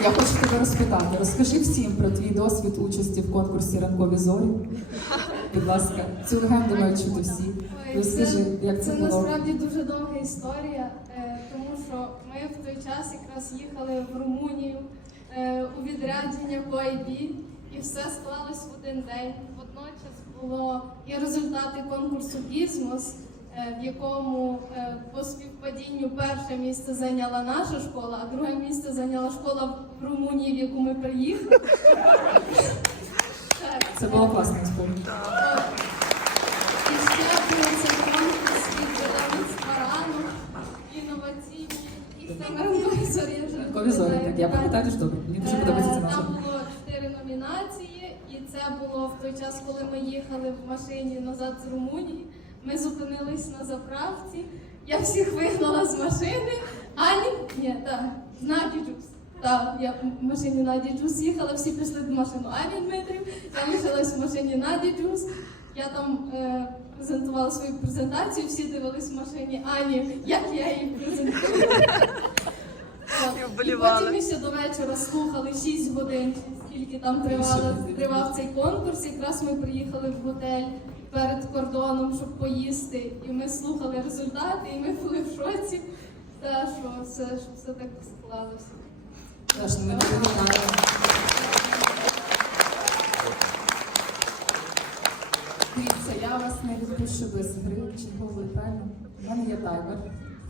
Я хочу тебе розпитати. Розкажи всім про твій досвід участі в конкурсі ранкові зорі. Будь ласка, цю легенду мають чути всі. Розкажи, як це це було. насправді дуже довга історія, е, тому що ми в той час якраз їхали в Румунію е, у відрядження по IB, і все склалось в один день. Водночас було і результати конкурсу Гізмос, е, в якому е, по співпадінню перше місце зайняла наша школа, а друге місце зайняла школа в Румунії, в яку ми приїхали. Це е, було класно сповнено. і ще був конкурс від видавництва ранок, інноваційні і саме так. Я пам'ятаю дуже. Мені дуже подобається ця Е, назва. Там було чотири номінації, і це було в той час, коли ми їхали в машині назад з Румунії. Ми зупинились на заправці. Я всіх вигнала з машини. Ані, ні, так, Наді Джус. Так, я в машині Наді Джус їхала, всі пішли до машину Ані Дмитрів. Я лишилась в машині Наді Джус. Я там е, презентувала свою презентацію, всі дивились в машині Ані, як я її презентую. І потім ми ще до вечора слухали 6 годин, скільки там тривало, тривав цей конкурс. Якраз ми приїхали в готель перед кордоном, щоб поїсти. І ми слухали результати, і ми були в шоці. та що все, що все так склалося. Дивіться, я вас не відпущу без гри чергової, правильно? У мене є таймер.